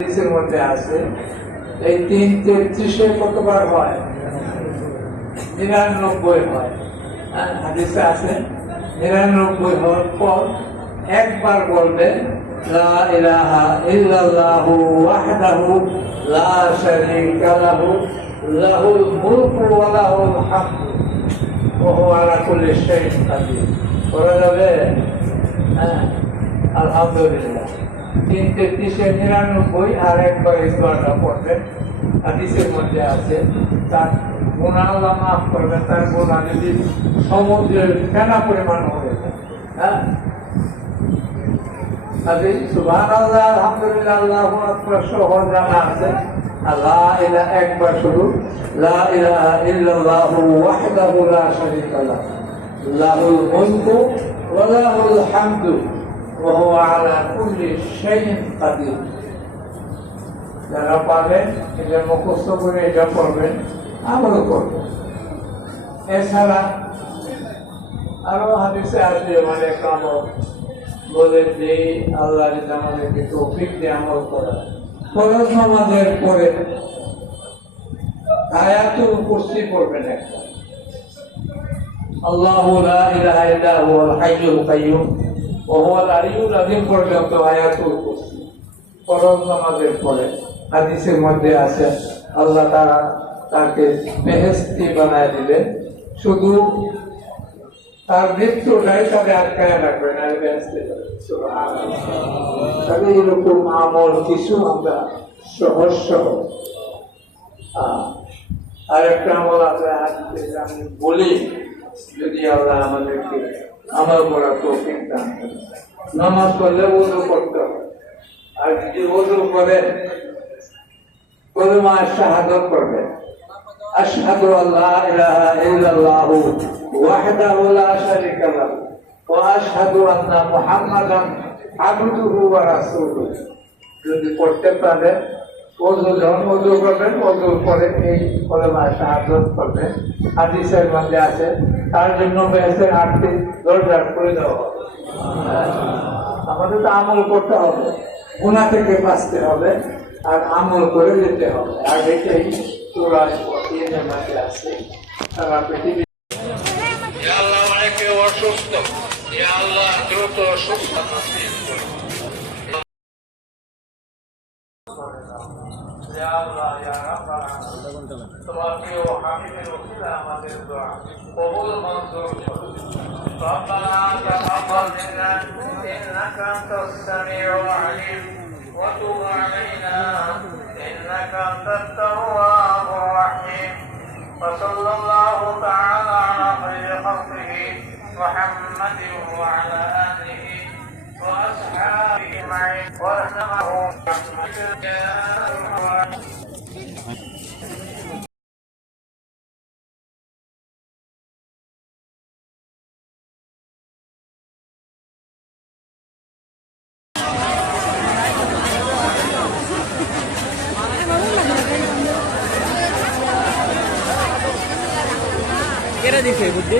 হাদিসের মধ্যে আছে এই 3-33 কতবার হয়? 99 হয়। হাদিসে আছে 99 হওয়ার পর একবার বলবেন লা ইলাহা ইল্লাল্লাহু ওয়াহদাহু লা শারীকা লাহু লাহুল মুলকু ওয়া লাহুল হামদু ওয়া হুয়া আলা কুল্লি শাইইন কাদির। বলা যাবে আলহামদুলিল্লাহ। 3-33-99 আর একবার এই দোয়াটা পড়বেন। হাদিসের মধ্যে আছে তার গুনাহ আল্লাহ মাফ করবেন, তার গুনাহ যদি সমুদ্রের ফেনা পরিমাণ হয়ে যায়। সুবহানাল্লাহ, আলহামদুলিল্লাহ, আল্লাহু আকবার সহ জানা আছে। লা ইলাহা একবার শুধু লা ইলাহা ইল্লাল্লাহু ওয়াহদাহু লা শারীকা লাহু লাহুল মুলকু ওয়া লাহুল হামদু ওয়া হুয়া আলা কুল্লি শাইইন কাদির। যারা পাবেন এটা মুখস্থ করে এটা পড়বেন, আমল করবেন। এছাড়া আরো হাদিসে আছে অনেক আমল বলে যে আল্লাহ যদি আমাদেরকে তৌফিক দিয়ে আমল করা। ফরজ নামাজের পরে আয়াতুল কুরসি পড়বেন একটা, আল্লাহু লা ইলাহা ইল্লা হুয়াল হাইয়ুল কাইয়্যুম ওয়া হুয়াল আলিয়্যুল আযীম পর্যন্ত আয়াতুল কুরসি ফরজ নামাজের পরে। হাদিসের মধ্যে আছে আল্লাহ তাআলা তাকে বেহেশতি বানায় দিবেন, শুধু তার মৃত্যুটাই তাকে আটকায় রাখবেন আর বেহেশতে যাবে। সুবহানাল্লাহ। তবে এরকম আমল কিছু আমরা সহজ সহজ আর একটা আমল আছে হাদিসে আমি বলি, যদি আল্লাহ আমাদেরকে আমল করার তৌফিক দান করেন। নামাজ পড়লে ওযু করতে হবে, আর যদি ওযু করেন কলেমা শাহাদাত পড়বেন, আশহাদু আল্লা ইলাহা ইল্লাল্লাহু ওয়াহদাহু লা শারীকা লাহু ওয়া আশহাদু আন্না মুহাম্মাদান আবদুহু ওয়া রাসূলুহু। যদি পড়তে পারেন যখন ওযু করবেন, ওযুর পরে এই কলেমা শাহাদাত পড়বেন। হাদিসের মধ্যে আছে তার জন্য বেহেশতের 8টি দরজা খুলে দেওয়া হবে। আমাদের তো আমল করতে হবে, গুনাহ থেকে বাঁচতে হবে আর আমল করে যেতে হবে। আর এটাই সূরা ইয়াসিনের মধ্যে আছে। সারা পৃথিবী ইয়া আল্লাহ অনেকে অসুস্থ, ইয়া আল্লাহ দ্রুত সুস্থতা নসিব করুন। ইয়া আল্লাহ ইয়া রাব্বানা তোমাকে ও হাবিবের ওসিলা আমাদের দোয়া কবুল মঞ্জুর করুন। ربنا تقبل منا إنك أنت السميع العليم وتب علينا إنك أنت التواب الرحيم وصلى الله تعالى على خير خلقه محمد وعلى آله وأصحابه أجمعين ورحمهم برحمتك يا কেরা দিছে বুদ্ধি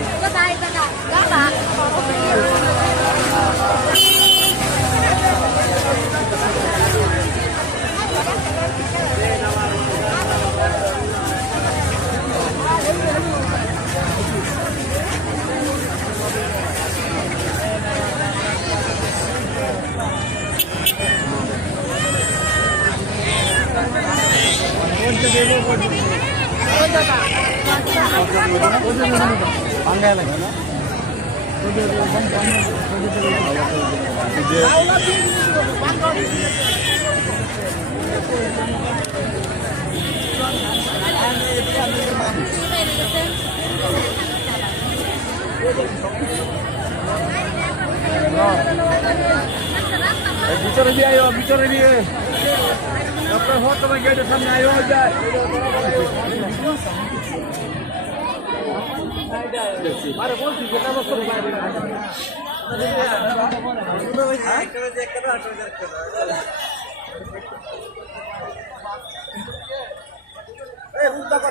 বাংলা লাগে না ভিতরে দিয়ে আয়ো, ভিতরে দিয়ে আপনার হওয়ার তোমার গেটের সামনে আয়ো যায়। আরে বলছি যেটা বস্তু টাকা